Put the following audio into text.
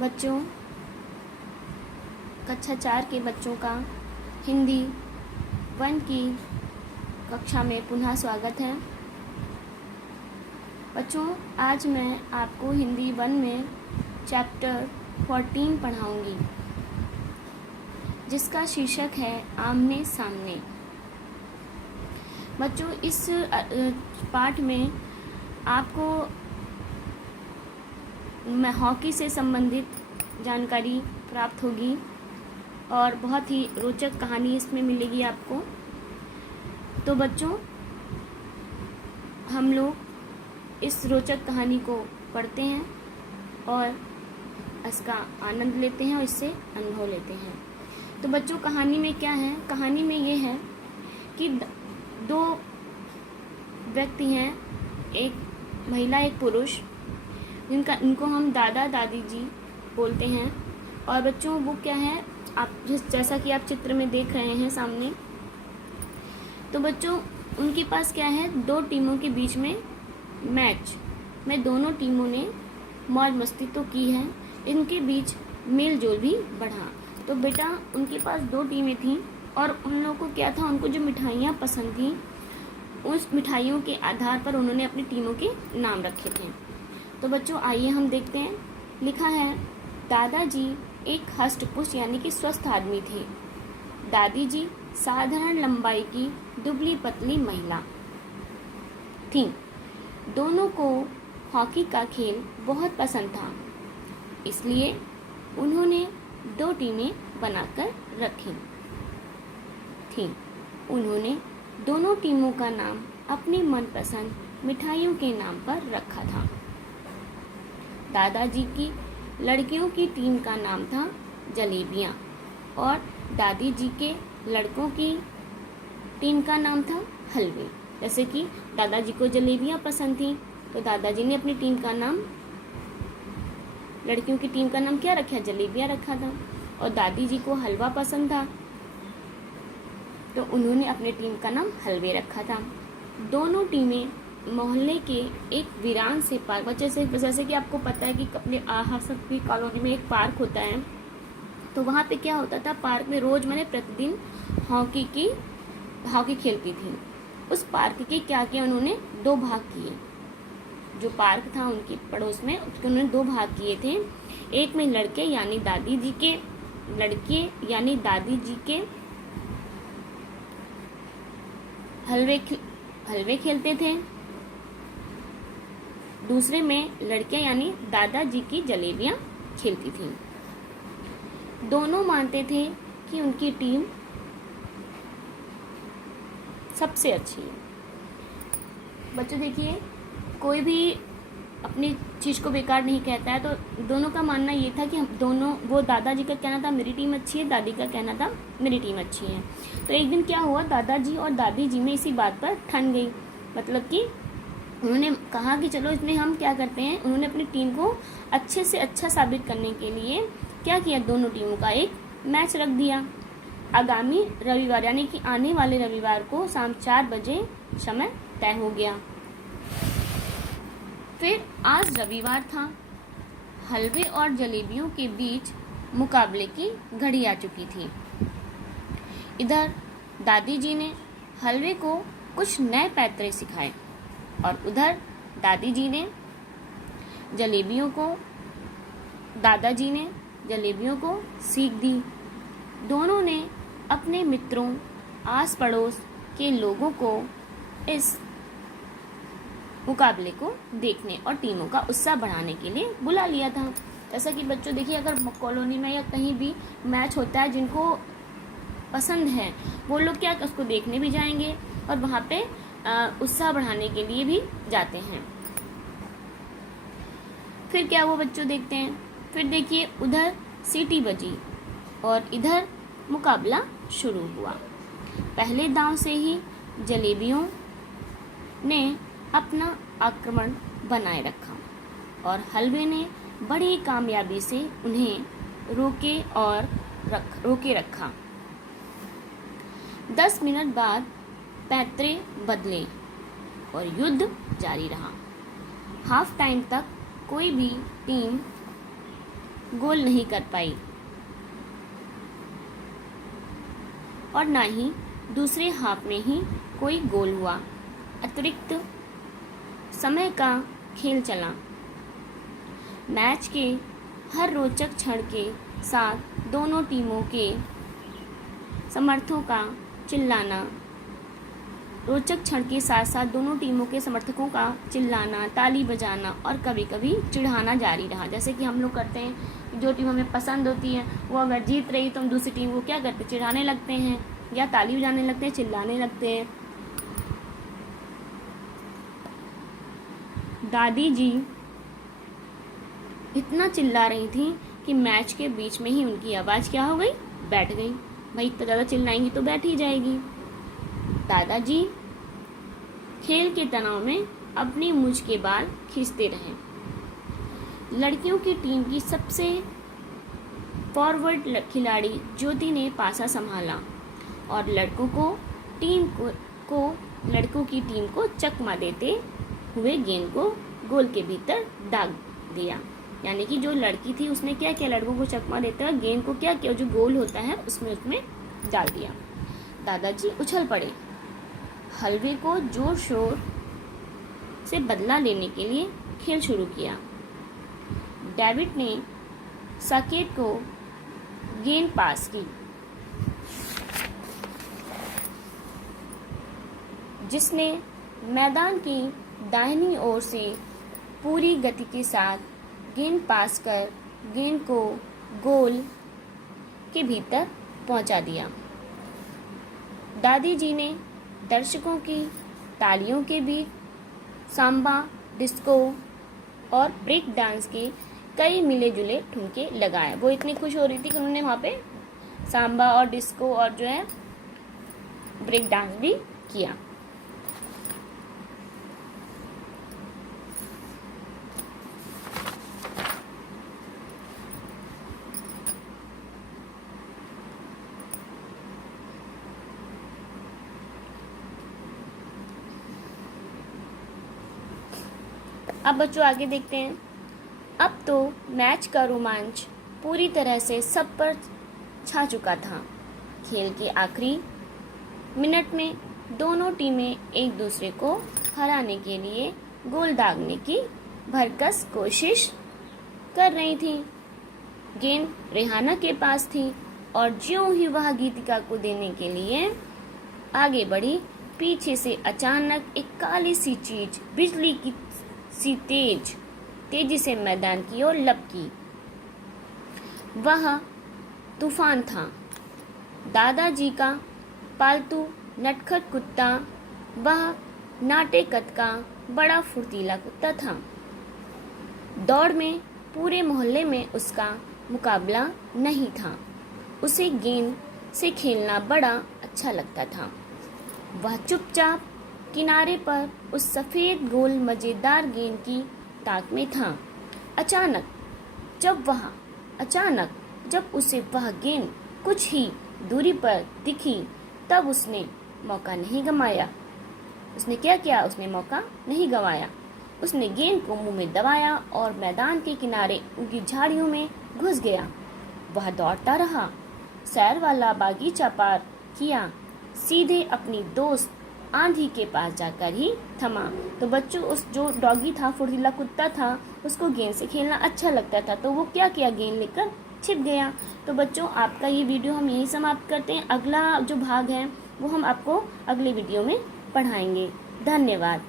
बच्चों, कक्षा 4 के बच्चों का हिंदी 1 की कक्षा में पुनः स्वागत है। बच्चों, आज मैं आपको हिंदी 1 में चैप्टर 14 पढ़ाऊंगी, जिसका शीर्षक है आमने सामने। बच्चों, इस पाठ में आपको हॉकी से संबंधित जानकारी प्राप्त होगी और बहुत ही रोचक कहानी इसमें मिलेगी आपको। तो बच्चों, हम लोग इस रोचक कहानी को पढ़ते हैं और इसका आनंद लेते हैं और इससे अनुभव लेते हैं। तो बच्चों, कहानी में क्या है? कहानी में ये है कि 2 व्यक्ति हैं, एक महिला एक पुरुष, इनको हम दादा दादी जी बोलते हैं। और बच्चों, वो क्या है, आप जैसा कि आप चित्र में देख रहे हैं सामने। तो बच्चों, उनके पास क्या है, 2 टीमों के बीच में मैच में दोनों टीमों ने मौज मस्ती तो की है, इनके बीच मेल जोल भी बढ़ा। तो बेटा, उनके पास 2 टीमें थीं और उन लोगों को क्या था, उनको जो मिठाइयाँ पसंद थीं उस मिठाइयों के आधार पर उन्होंने अपनी टीमों के नाम रखे थे। तो बच्चों, आइए हम देखते हैं। लिखा है, दादाजी एक हष्ट-पुष्ट यानी कि स्वस्थ आदमी थे। दादी जी साधारण लंबाई की दुबली पतली महिला थीं। दोनों को हॉकी का खेल बहुत पसंद था, इसलिए उन्होंने 2 टीमें बनाकर रखी थीं। उन्होंने दोनों टीमों का नाम अपनी मनपसंद मिठाइयों के नाम पर रखा था। दादाजी की लड़कियों की टीम का नाम था जलेबियाँ और दादी जी के लड़कों की टीम का नाम था हलवे। जैसे कि दादाजी को जलेबियाँ पसंद थी, तो दादाजी ने अपनी टीम का नाम, लड़कियों की टीम का नाम क्या रखा? जलेबियाँ रखा था। और दादी जी को हलवा पसंद था, तो उन्होंने अपनी टीम का नाम हलवे रखा था। दोनों टीमें मोहल्ले के एक वीरान से पार्क, जैसे कि आपको पता है कि अपने आहासक्ति कॉलोनी में एक पार्क होता है, तो वहाँ पे क्या होता था, पार्क में रोज मैंने प्रतिदिन हॉकी खेलती थी। उस पार्क के क्या किया, उन्होंने 2 भाग किए। जो पार्क था उनके पड़ोस में, उसके उन्होंने 2 भाग किए थे। एक में लड़के यानी दादी जी के लड़के यानी दादी जी के हलवे खेलते थे, दूसरे में लड़कियां यानी दादाजी की जलेबियां खेलती थीं। दोनों मानते थे कि उनकी टीम सबसे अच्छी है। बच्चों देखिए, कोई भी अपनी चीज़ को बेकार नहीं कहता है, तो दोनों का मानना ये था कि हम दोनों, वो दादाजी का कहना था मेरी टीम अच्छी है, दादी का कहना था मेरी टीम अच्छी है। तो एक दिन क्या हुआ, दादाजी और दादी जी में इसी बात पर ठन गई। मतलब कि उन्होंने कहा कि चलो इसमें हम क्या करते हैं, उन्होंने अपनी टीम को अच्छे से अच्छा साबित करने के लिए क्या किया, दोनों टीमों का एक मैच रख दिया। आगामी रविवार यानी कि आने वाले रविवार को शाम 4 बजे समय तय हो गया। फिर आज रविवार था। हलवे और जलेबियों के बीच मुकाबले की घड़ी आ चुकी थी। इधर दादी जी ने हलवे को कुछ नए पैतरे सिखाए और उधर दादाजी ने जलेबियों को सीख दी। दोनों ने अपने मित्रों, आस पड़ोस के लोगों को इस मुकाबले को देखने और टीमों का उत्साह बढ़ाने के लिए बुला लिया था। जैसा कि बच्चों देखिए, अगर कॉलोनी में या कहीं भी मैच होता है, जिनको पसंद है वो लोग क्या उसको देखने भी जाएंगे और वहाँ पे उत्साह बढ़ाने के लिए भी जाते हैं। फिर क्या हुआ बच्चों, देखते हैं। फिर देखिए, उधर सीटी बजी और इधर मुकाबला शुरू हुआ। पहले दांव से ही जलेबियों ने अपना आक्रमण बनाए रखा और हलवे ने बड़ी कामयाबी से उन्हें रोके रखा। 10 मिनट बाद पैतरे बदले और युद्ध जारी रहा। हाफ टाइम तक कोई भी टीम गोल नहीं कर पाई और ना ही दूसरे हाफ में ही कोई गोल हुआ। अतिरिक्त समय का खेल चला। मैच के हर रोचक क्षण के साथ दोनों टीमों के समर्थकों का चिल्लाना रोचक क्षण के साथ साथ दोनों टीमों के समर्थकों का चिल्लाना, ताली बजाना और कभी कभी चिढ़ाना जारी रहा। जैसे कि हम लोग करते हैं, जो टीम हमें पसंद होती है वो अगर जीत रही तो हम दूसरी टीम को क्या करते हैं, चिढ़ाने लगते हैं या ताली बजाने लगते हैं, चिल्लाने लगते हैं। दादी जी इतना चिल्ला रही थी कि मैच के बीच में ही उनकी आवाज़ क्या हो गई, बैठ गई। भाई इतना ज़्यादा चिल्लाएंगी तो बैठ ही जाएगी। दादाजी खेल के तनाव में अपनी मूंछ के बाल खींचते रहे। लड़कियों की टीम की सबसे फॉरवर्ड खिलाड़ी ज्योति ने पासा संभाला और लड़कों की टीम को चकमा देते हुए गेंद को गोल के भीतर दाग दिया। यानी कि जो लड़की थी उसने क्या किया, लड़कों को चकमा देते हुए गेंद को क्या किया, जो गोल होता है उसमें डाल दिया। दादाजी उछल पड़े। हलवे को जोर शोर से बदला लेने के लिए खेल शुरू किया। डेविड ने साकेत को गेंद पास की, जिसने मैदान की दाहिनी ओर से पूरी गति के साथ गेंद पास कर गेंद को गोल के भीतर पहुंचा दिया। दादी जी ने दर्शकों की तालियों के बीच सांबा, डिस्को और ब्रेक डांस के कई मिले जुले ठुमके लगाए। वो इतनी खुश हो रही थी कि उन्होंने वहाँ पे सांबा और डिस्को और जो है ब्रेक डांस भी किया। अब बच्चों आगे देखते हैं। अब तो मैच का रोमांच पूरी तरह से सब पर छा चुका था। खेल के आखिरी मिनट में दोनों टीमें एक दूसरे को हराने के लिए गोल दागने की भरकस कोशिश कर रही थी। गेंद रेहाना के पास थी और ज्यों ही वह गीतिका को देने के लिए आगे बढ़ी, पीछे से अचानक एक काली सी चीज बिजली की सी तेजी से मैदान की ओर लपकी। वह तूफान था। दादाजी का पालतू नटखट कुत्ता, वह नाटे कद का बड़ा फुर्तीला कुत्ता था। दौड़ में पूरे मोहल्ले में उसका मुकाबला नहीं था। उसे गेंद से खेलना बड़ा अच्छा लगता था। वह चुपचाप किनारे पर उस सफ़ेद गोल मज़ेदार गेंद की ताक में था। अचानक जब उसे वह गेंद कुछ ही दूरी पर दिखी, तब उसने मौका नहीं गंवाया। उसने क्या किया? उसने मौका नहीं गंवाया। उसने गेंद को मुंह में दबाया और मैदान के किनारे उनकी झाड़ियों में घुस गया। वह दौड़ता रहा, सैर वाला बागीचा पार किया, सीधे अपनी दोस्त आंधी के पास जाकर ही थमा। तो बच्चों, उस जो डॉगी था, फुर्तीला कुत्ता था, उसको गेंद से खेलना अच्छा लगता था, तो वो क्या किया, गेंद लेकर छिप गया। तो बच्चों, आपका ये वीडियो हम यहीं समाप्त करते हैं। अगला जो भाग है वो हम आपको अगले वीडियो में पढ़ाएंगे। धन्यवाद।